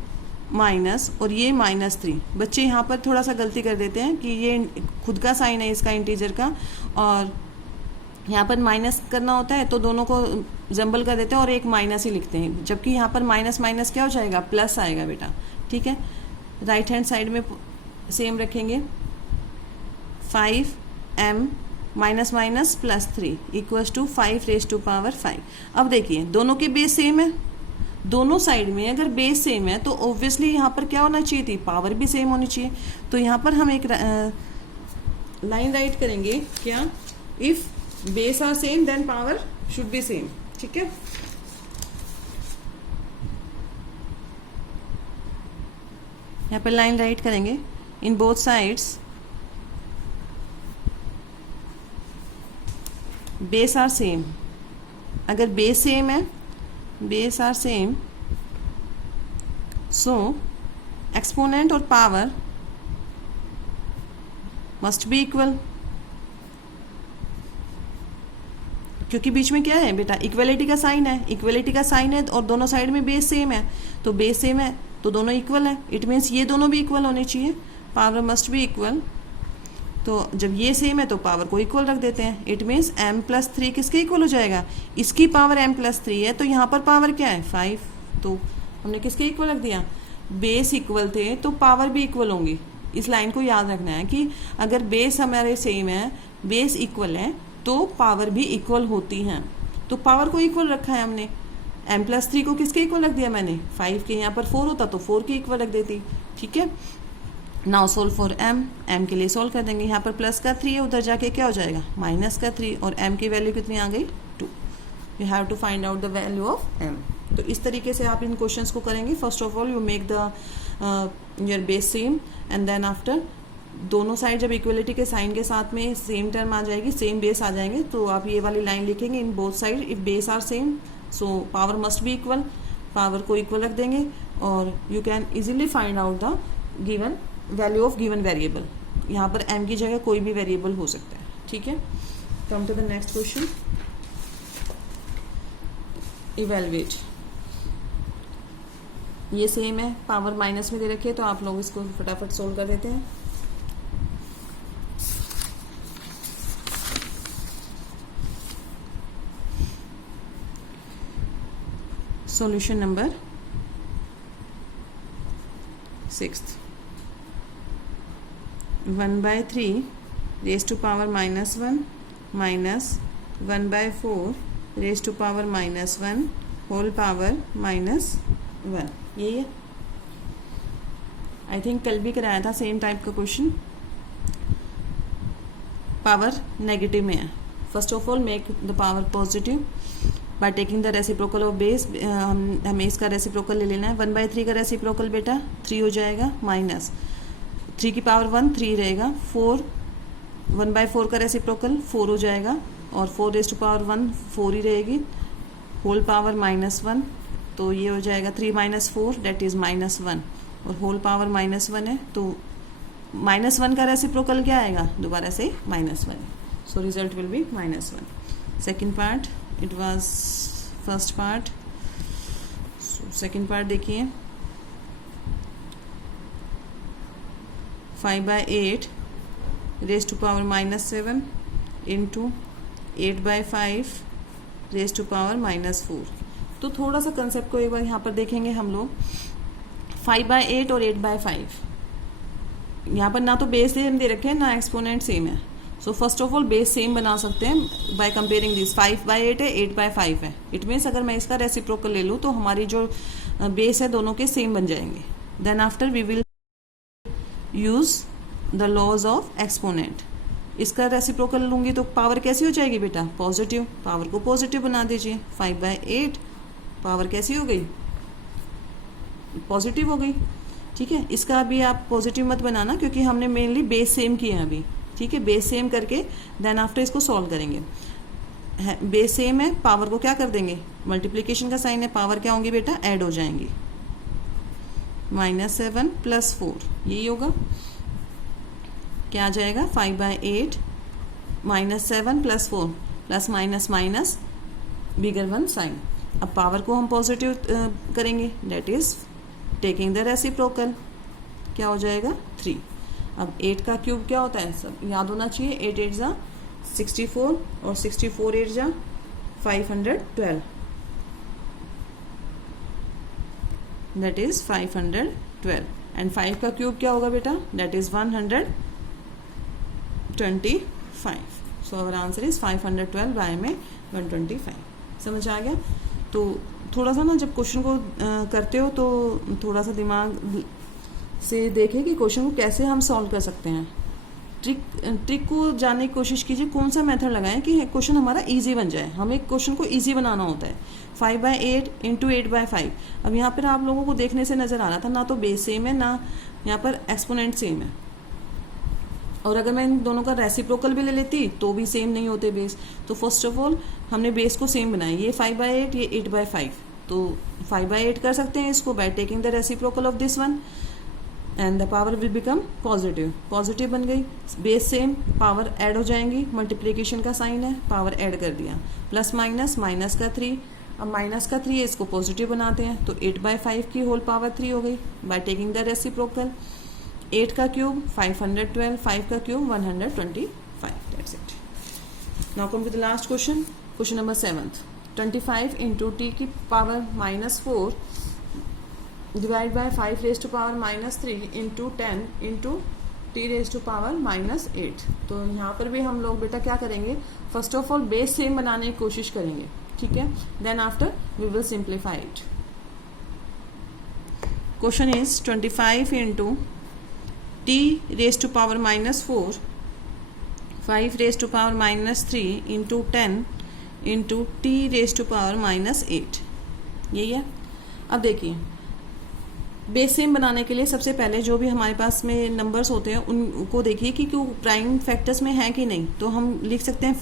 माइनस, और ये -3। बच्चे यहाँ पर थोड़ा सा गलती कर देते हैं कि ये खुद का साइन है इसका इंटीजर का, और यहाँ पर माइनस करना होता है तो दोनों को जंबल कर देते हैं और एक माइनस ही लिखते हैं, जबकि यहाँ पर माइनस माइनस क्या हो जाएगा, प्लस आएगा बेटा। ठीक है, राइट हैंड साइड में सेम रखेंगे, 5m -3 equals to 5 raised to power 5। अब देखिए दोनों के बेस सेम है, दोनों साइड में अगर बेस सेम है तो ऑब्वियसली यहाँ पर क्या होना चाहिए थी, पावर भी सेम होनी चाहिए। तो यहाँ पर हम एक लाइन राइट करेंगे, क्या, if base are same then power should be same. ठीक है, यहाँ पर लाइन राइट करेंगे, in both sides base are same. अगर बेस सेम है, base are same, so exponent और पावर मस्ट बी इक्वल, क्योंकि बीच में क्या है बेटा, इक्वलिटी का साइन है, इक्वलिटी का साइन है और दोनों साइड में बेस सेम है, तो बेस सेम है तो दोनों इक्वल है, इट मीन्स ये दोनों भी इक्वल होने चाहिए, पावर मस्ट बी इक्वल। तो जब ये सेम है तो पावर को इक्वल रख देते हैं, इट मीन्स m+3 किसके इक्वल हो जाएगा, इसकी पावर m+3 है, तो यहाँ पर पावर क्या है 5, तो हमने किसके इक्वल रख दिया, बेस इक्वल थे तो पावर भी इक्वल होंगी। इस लाइन को याद रखना है कि अगर बेस हमारे सेम है, बेस इक्वल है, तो पावर भी इक्वल होती हैं। तो पावर को इक्वल रखा है हमने, m+3 को किसके इक्वल रख दिया मैंने, 5 के, यहाँ पर 4 होता तो 4 के इक्वल रख देती, ठीक है। नाउ सोल्व फॉर m के लिए सोल्व कर देंगे, यहाँ पर प्लस का 3 है, उधर जाके क्या हो जाएगा माइनस का 3, और m की वैल्यू कितनी आ गई 2। You have to find out the value of m। तो इस तरीके से आप इन क्वेश्चंस को करेंगे। First of all you make the your base same, and then after दोनों साइड जब इक्वलिटी के साइन के साथ में सेम टर्म आ जाएगी, सेम बेस आ जाएंगे, तो आप ये वाली लाइन लिखेंगे, in both side if base are same so power must be equal, power को इक्वल रख देंगे, और you can easily find out the given value of given variable. यहाँ पर m की जगह कोई भी वेरिएबल हो सकता है, ठीक है। Come to the next question, evaluate. ये सेम है, पावर माइनस में दे रखी है, तो आप लोग इसको फटाफट सोल्व कर देते हैं। Solution number 6, 1/3 raised to power -1 minus 1/4 raised to power -1 whole power -1, यही है। आई थिंक कल भी कराया था सेम टाइप का क्वेश्चन। पावर नेगेटिव में है, first of all make the power positive by taking the reciprocal of base. हमें इसका रेसिप्रोकल ले लेना है, 1/3 का रेसिप्रोकल बेटा 3 हो जाएगा, माइनस 3 की पावर 1 3 रहेगा, 4 1/4 का रेसिप्रोकल 4 हो जाएगा, और 4 रेज़ टू पावर 1 4 ही रहेगी, होल पावर -1, तो ये हो जाएगा 3 - 4 डेट इज़ -1, और होल पावर -1 है, तो -1 का रेसिप्रोकल क्या आएगा, दोबारा से -1, so result will be -1। Second part, it was first part, second part देखिए, 5/8 raised to power -7 into 8/5 raised to power -4। तो थोड़ा सा कंसेप्ट को एक बार यहाँ पर देखेंगे हम लोग। 5/8 और 8/5, यहाँ पर ना तो बेस सेम दे रखे हैं ना एक्सपोनेंट सेम है, so first of all base same बना सकते हैं बाय कंपेयरिंग दिस। 5/8 है, 8/5 है, इट मीन्स अगर मैं इसका रेसिप्रोकल ले लूँ तो हमारी जो बेस है दोनों के सेम बन जाएंगे। Then after we will use the laws of exponent. इसका रेसिप्रोकल लूंगी तो पावर कैसी हो जाएगी बेटा, पॉजिटिव, पावर को पॉजिटिव बना दीजिए। 5/8 पावर कैसी हो गई, पॉजिटिव हो गई, ठीक है। इसका अभी आप पॉजिटिव मत बनाना क्योंकि हमने मेनली बेस सेम किए हैं अभी, ठीक है। बेस सेम करके देन आफ्टर इसको सॉल्व करेंगे। बेस सेम है, पावर को क्या कर देंगे, मल्टीप्लीकेशन का साइन है, पावर क्या होंगी बेटा, ऐड हो जाएंगी, -7 + 4 यही होगा, क्या आ जाएगा 5/8 -7 + 4 plus minus minus bigger 1 sign. अब पावर को हम पॉजिटिव करेंगे, that is taking the reciprocal, क्या हो जाएगा 3। अब 8 का क्यूब क्या होता है, सब याद होना चाहिए, 8 8 जा 64 और 64 8 जा 512, दैट इज 512, एंड 5 का क्यूब क्या होगा बेटा, that is 125। So our answer is 512 by में 125। समझ आ गया। तो थोड़ा सा ना जब क्वेश्चन को करते हो तो थोड़ा सा दिमाग से देखें कि क्वेश्चन को कैसे हम सॉल्व कर सकते हैं। ट्रिक को जानने की कोशिश कीजिए, कौन सा मेथड लगाएं कि क्वेश्चन हमारा इजी बन जाए। हमें क्वेश्चन को इजी बनाना होता है। 5/8 × 8/5। अब यहाँ पर आप लोगों को देखने से नज़र आ रहा था ना तो बेस सेम है ना यहाँ पर एक्सपोनेंट सेम है, और अगर मैं इन दोनों का रेसिप्रोकल भी ले लेती तो भी सेम नहीं होते बेस। तो फर्स्ट ऑफ ऑल हमने बेस को सेम बनाया, ये 5/8 ये 8/5, तो 5/8 कर सकते हैं इसको by taking the reciprocal of this one and the power will become positive. Positive बन गई, बेस सेम, पावर ऐड हो जाएंगी, मल्टीप्लिकेशन का साइन है, पावर ऐड कर दिया, प्लस माइनस माइनस का 3, अब माइनस का 3 है इसको पॉजिटिव बनाते हैं तो 8/5 की होल पावर 3 हो गई बाय टेकिंग द रेसिप्रोकल। 8 का क्यूब 512, 5 का cube 125। That's it. Now come to the last question, question number 7th। 25 into T की power -4 divide by 5 raise to power -3 into 10 into T raise to power -8। तो यहाँ पर भी हम लोग बेटा क्या करेंगे, first of all base same बनाने की कोशिश करेंगे, ठीक है, then after we will simplify it. Question is 25 into T raise to power -4 5 raise to power -3 into 10 into T raise to power -8, यही है। अब देखिए बेस सेम बनाने के लिए सबसे पहले जो भी हमारे पास में नंबर्स होते हैं उनको देखिए कि क्यों प्राइम फैक्टर्स में है कि नहीं। तो हम लिख सकते हैं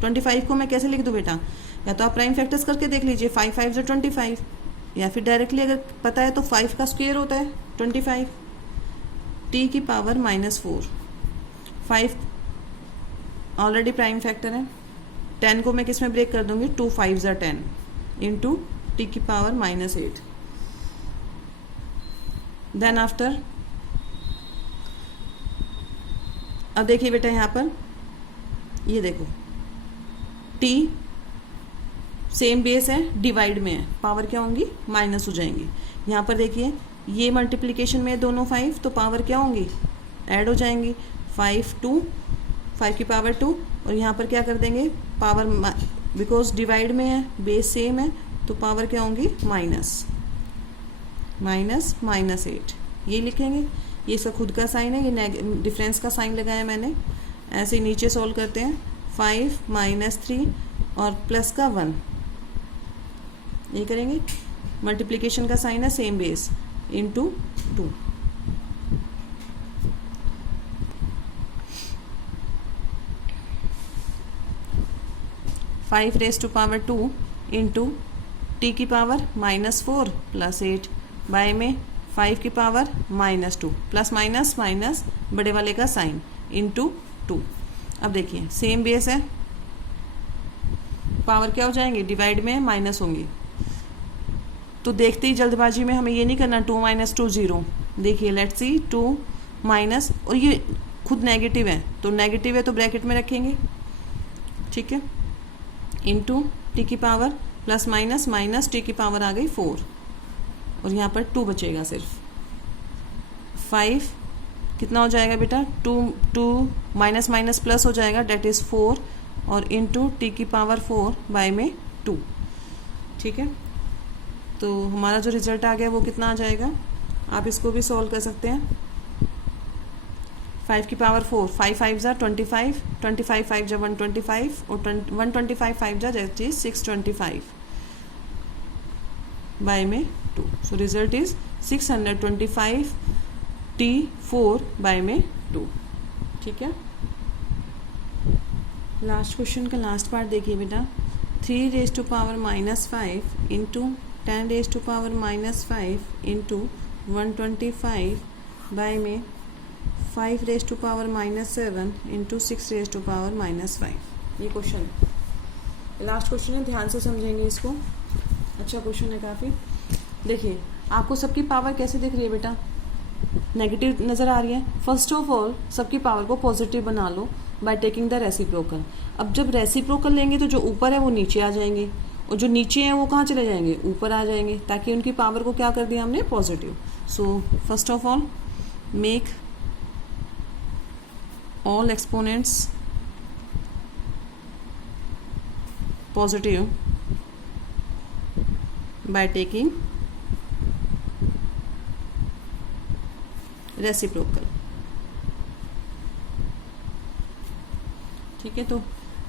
25 को मैं कैसे लिख दूँ बेटा, या तो आप प्राइम फैक्टर्स करके देख लीजिए 5 5 25, या फिर डायरेक्टली अगर पता है तो 5 का स्क्वायर होता है 25, टी की पावर -4, 5 ऑलरेडी प्राइम फैक्टर है, 10 को मैं किस में ब्रेक कर दूंगी 2 5 10 इंटू टी की पावर -8। देन आफ्टर अब देखिए बेटा यहाँ पर ये देखो टी सेम बेस है, डिवाइड में है, पावर क्या होंगी माइनस हो जाएंगी। यहाँ पर देखिए ये मल्टीप्लिकेशन में दोनों 5 तो पावर क्या होंगी ऐड हो जाएंगी, 5 की पावर 2 और यहाँ पर क्या कर देंगे पावर, बिकॉज डिवाइड में है बेस सेम है तो पावर क्या होंगी -8, ये लिखेंगे। ये इसका खुद का साइन है, ये डिफरेंस का साइन लगाया मैंने। ऐसे नीचे सॉल्व करते हैं 5 -3 और प्लस का 1, ये करेंगे। मल्टीप्लिकेशन का साइन है same base into 2, five raise to power 2 into T की पावर -4 प्लस 8 बाय में 5 की पावर -2 प्लस माइनस बड़े वाले का साइन इंटू 2। अब देखिए सेम बेस है, पावर क्या हो जाएंगे डिवाइड में माइनस होंगी, तो देखते ही जल्दबाजी में हमें ये नहीं करना 2 - 2 0। देखिए लेट्स सी 2 माइनस, और ये खुद नेगेटिव है तो नेगेटिव है तो ब्रैकेट में रखेंगे, ठीक है, इंटू टी की पावर प्लस माइनस टी की पावर आ गई 4 और यहाँ पर 2 बचेगा सिर्फ। 5 कितना हो जाएगा बेटा 2 माइनस प्लस हो जाएगा डेट इज़ 4 और इंटू टी की पावर 4 बाय में 2, ठीक है। तो हमारा जो रिजल्ट आ गया वो कितना आ जाएगा, आप इसको भी सॉल्व कर सकते हैं। 5 की पावर 4, 5 5 जा 25, 25 5 जा 125 और 125 5 जा दैट इज 625 बाय में 2। सो रिजल्ट इज 625 T4 बाय में 2, ठीक है। लास्ट क्वेश्चन का लास्ट पार्ट देखिए बेटा, 3 raise to power -5 into 10 raise to power -5 into 125 by में 5 raise to power -7 into 6 raise to power -5। ये क्वेश्चन है, लास्ट क्वेश्चन है, ध्यान से समझेंगे इसको। अच्छा क्वेश्चन है काफ़ी। देखिए आपको सबकी पावर कैसे दिख रही है बेटा, नेगेटिव नज़र आ रही है। फर्स्ट ऑफ ऑल सबकी पावर को पॉजिटिव बना लो बाय टेकिंग द रेसिप्रोकल। अब जब रेसिप्रोकल लेंगे तो जो ऊपर है वो नीचे आ जाएंगे और जो नीचे हैं वो कहाँ चले जाएंगे, ऊपर आ जाएंगे, ताकि उनकी पावर को क्या कर दिया हमने positive. So first of all make all exponents positive by taking reciprocal, ठीक है। तो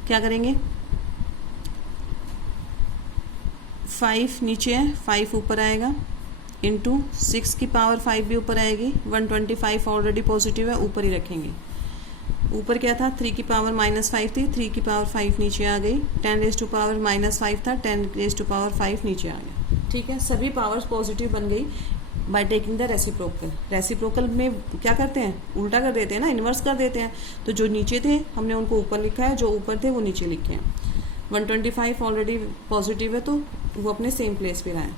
क्या करेंगे, 5 नीचे है, 5 ऊपर आएगा इंटू 6 की पावर 5 भी ऊपर आएगी, 125 ऑलरेडी पॉजिटिव है ऊपर ही रखेंगे। ऊपर क्या था 3 की पावर -5 थी, 3 की पावर 5 नीचे आ गई, 10 रेज टू पावर -5 था, 10 रेज टू पावर 5 नीचे आ गया, ठीक है। सभी पावर्स पॉजिटिव बन गई by taking the reciprocal. Reciprocal में क्या करते हैं, उल्टा कर देते हैं ना, इन्वर्स कर देते हैं। तो जो नीचे थे हमने उनको ऊपर लिखा है, जो ऊपर थे वो नीचे लिखे हैं। 125 ऑलरेडी पॉजिटिव है तो वो अपने सेम प्लेस पे रहा है।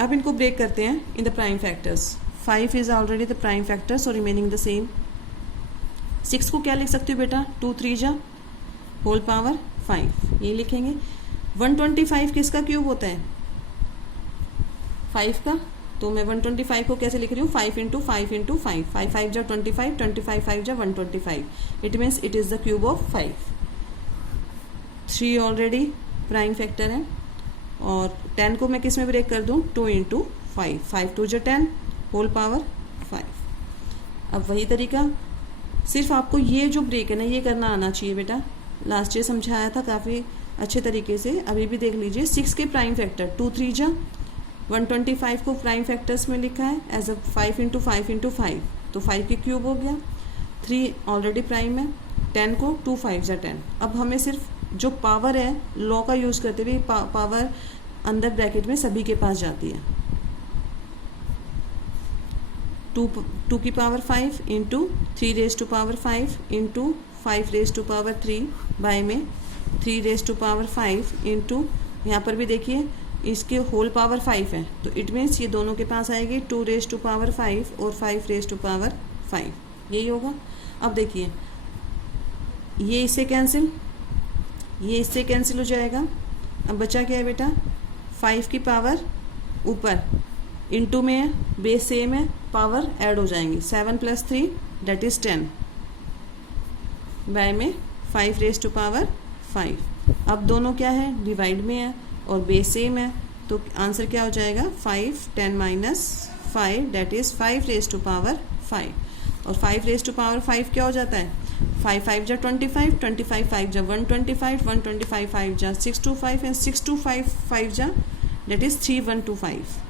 अब इनको ब्रेक करते हैं in the prime factors. 5 is already the prime factor, so remaining the same. 6 को क्या लिख सकते हो बेटा, 2 3 जा होल पावर 5, ये लिखेंगे। 125 किसका क्यूब होता है, 5 का, तो मैं 125 को कैसे लिख रही हूँ, 5 इंटू 5 इंटू 5, 5 5 जा 25, 25 5 जा 125, it means it is the cube of 5। 3 already prime factor है, और 10 को मैं किस में ब्रेक कर दूँ, 2 इंटू 5, 5 2 जा 10 होल पावर 5। अब वही तरीका, सिर्फ आपको ये जो ब्रेक है ना ये करना आना चाहिए बेटा। लास्ट ईयर समझाया था काफ़ी अच्छे तरीके से, अभी भी देख लीजिए। 6 के प्राइम फैक्टर 2 3 जा 125 को प्राइम फैक्टर्स में लिखा है एज अ 5 इंटू 5 इंटू 5, तो 5 की क्यूब हो गया। 3 ऑलरेडी प्राइम है, 10 को 2 5 जा 10। अब हमें सिर्फ जो पावर है लॉ का यूज़ करते हुए पावर अंदर ब्रैकेट में सभी के पास जाती है। 2 की power 5 into 3 raise to power 5 into 5 raise to power 3 by में 3 रेज टू पावर 5 इंटू, यहाँ पर भी देखिए इसके होल पावर 5 है, तो इट मीन्स ये दोनों के पास आएगी 2 रेज टू पावर 5 और 5 रेज टू पावर 5, यही होगा। अब देखिए ये इससे कैंसिल, ये इससे कैंसिल हो जाएगा। अब बचा क्या है बेटा, 5 की पावर ऊपर इंटू में है, बेस सेम है, पावर ऐड हो जाएंगी। 7 + 3 दैट इज 10 बाय में 5 रेज टू पावर 5। अब दोनों क्या है, डिवाइड में है और बेस सेम है, तो आंसर क्या हो जाएगा, 5 10 - 5 that is 5 raise to power 5। और 5 रेज टू पावर 5 क्या हो जाता है, 5 5 जा 25, 25 5 जा 125, 125 5 जा 625 एंड 625 5 जा दैट इज 3125।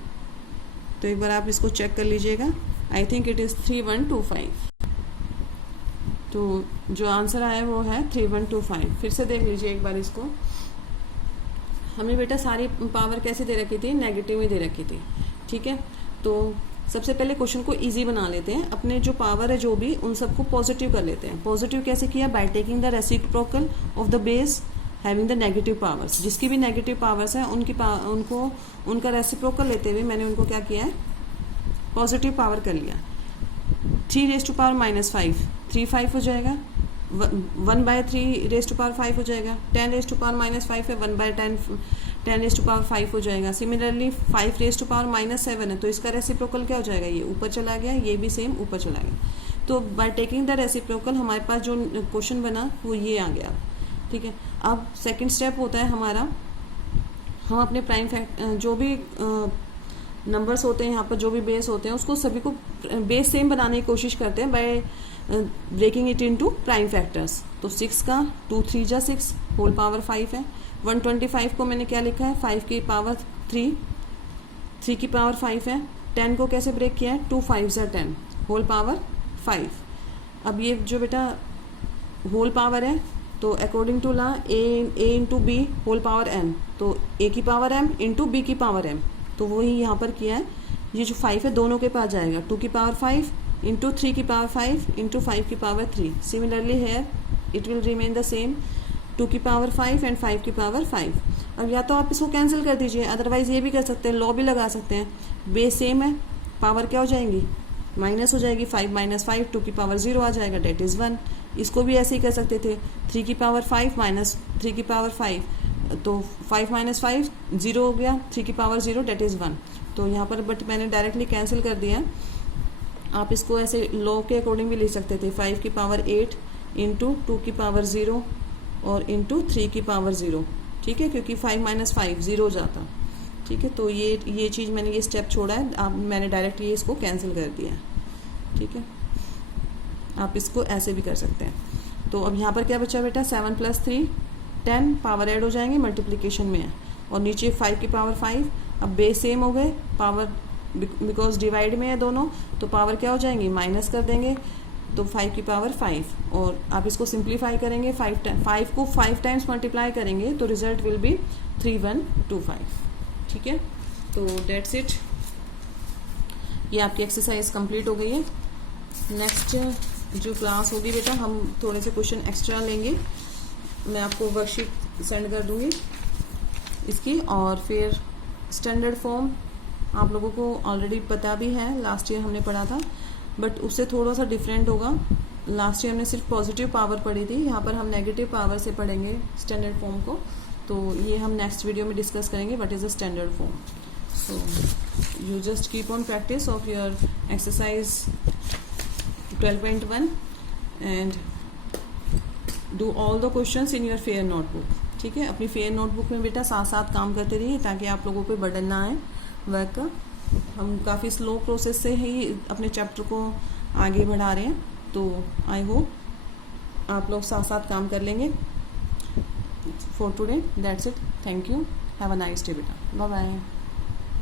तो एक बार आप इसको चेक कर लीजिएगा, आई थिंक इट इज़ 3125। तो जो आंसर आया वो है 3125। फिर से देख लीजिए एक बार इसको। हमें बेटा सारी पावर कैसे दे रखी थी, नेगेटिव में दे रखी थी, ठीक है। तो सबसे पहले क्वेश्चन को इजी बना लेते हैं, अपने जो पावर है जो भी उन सबको पॉजिटिव कर लेते हैं। पॉजिटिव कैसे किया, by taking the reciprocal of the base having the negative powers. जिसकी भी नेगेटिव पावर्स हैं उनको उनका रेसिप्रोकल लेते हुए मैंने उनको क्या किया है, पॉजिटिव पावर कर लिया। 3 रेज टू पावर -5 3 5 हो जाएगा, 1/3 रेज टू पावर 5 हो जाएगा। 10 रेज टू पावर -5 है, 1/10 10 रेज टू पावर 5 हो जाएगा। सिमिलरली 5 रेज टू पावर -7 है, तो इसका रेसिप्रोकल क्या हो जाएगा, ये ऊपर चला गया, ये भी सेम ऊपर चला गया। तो बाय टेकिंग द रेसिप्रोकल हमारे पास जो क्वेश्चन बना वो ये आ गया, ठीक है। अब सेकंड स्टेप होता है हमारा, हम अपने प्राइम जो भी नंबर्स होते हैं यहाँ पर, जो भी बेस होते हैं उसको सभी को बेस सेम बनाने की कोशिश करते हैं by breaking it into prime factors. तो 6 का 2 3 जा 6 होल पावर 5 है। 125 को मैंने क्या लिखा है, 5 की पावर 3 3 की पावर 5 है। 10 को कैसे ब्रेक किया है, 2 5 जा 10 होल पावर 5। अब ये जो बेटा होल पावर है, तो according to law a into b whole power m, तो ए की पावर एम इंटू बी की पावर एम, तो वही यहाँ पर किया है। ये जो 5 है दोनों के पास जाएगा, 2 की पावर 5 इंटू 3 की पावर 5 इंटू 5 की पावर 3। सिमिलरली है it will remain the same, 2 की पावर 5 एंड 5 की पावर 5। अब या तो आप इसको कैंसिल कर दीजिए, अदरवाइज ये भी कर सकते हैं, लॉ भी लगा सकते हैं। बेस सेम है, पावर क्या हो जाएंगी, माइनस हो जाएगी, 5 - 5 2 की पावर 0 आ जाएगा, डेट इज़ 1। इसको भी ऐसे ही कर सकते थे, 3 की पावर 5 माइनस 3 की पावर 5, तो 5 - 5 0 हो गया, 3 की पावर 0 डेट इज़ 1। तो यहाँ पर बट मैंने डायरेक्टली कैंसिल कर दिया। आप इसको ऐसे लॉ के अकॉर्डिंग भी लिख सकते थे, 5 की पावर 8 इंटू 2 की पावर 0 और इंटू 3 की पावर 0, ठीक है, क्योंकि 5 - 5 0 हो जाता, ठीक है। तो ये चीज़ मैंने ये स्टेप छोड़ा है, आप मैंने डायरेक्टली ये इसको कैंसिल कर दिया, ठीक है। आप इसको ऐसे भी कर सकते हैं। तो अब यहाँ पर क्या बचा बेटा, 7 + 3 10 पावर ऐड हो जाएंगे, मल्टीप्लिकेशन में है, और नीचे 5 की पावर 5। अब बेस सेम हो गए, पावर बिकॉज डिवाइड में है दोनों, तो पावर क्या हो जाएंगी, माइनस कर देंगे, तो 5 की पावर 5। और आप इसको सिंप्लीफाई करेंगे, 5 को 5 टाइम्स मल्टीप्लाई करेंगे तो रिजल्ट विल बी 3125, ठीक है। तो डेट्स इट, ये आपकी एक्सरसाइज कंप्लीट हो गई है। नेक्स्ट जो क्लास होगी बेटा, हम थोड़े से क्वेश्चन एक्स्ट्रा लेंगे। मैं आपको वर्कशीट सेंड कर दूँगी इसकी। और फिर स्टैंडर्ड फॉर्म आप लोगों को ऑलरेडी पता भी है, लास्ट ईयर हमने पढ़ा था, बट उससे थोड़ा सा डिफरेंट होगा। लास्ट ईयर हमने सिर्फ पॉजिटिव पावर पढ़ी थी, यहाँ पर हम नेगेटिव पावर से पढ़ेंगे स्टैंडर्ड फॉर्म को। तो ये हम नेक्स्ट वीडियो में डिस्कस करेंगे what is a standard form. So you just keep on practice of your exercise 12.1 and do all the questions in your fair notebook. ठीक है, अपनी फेयर नोटबुक में बेटा साथ साथ काम करते रहिए ताकि आप लोगों को बर्डन ना आए वर्क का। हम काफ़ी स्लो प्रोसेस से ही अपने चैप्टर को आगे बढ़ा रहे हैं, तो आई होप आप लोग साथ साथ काम कर लेंगे। For today that's it, thank you, have a nice day बेटा, बाय बाय।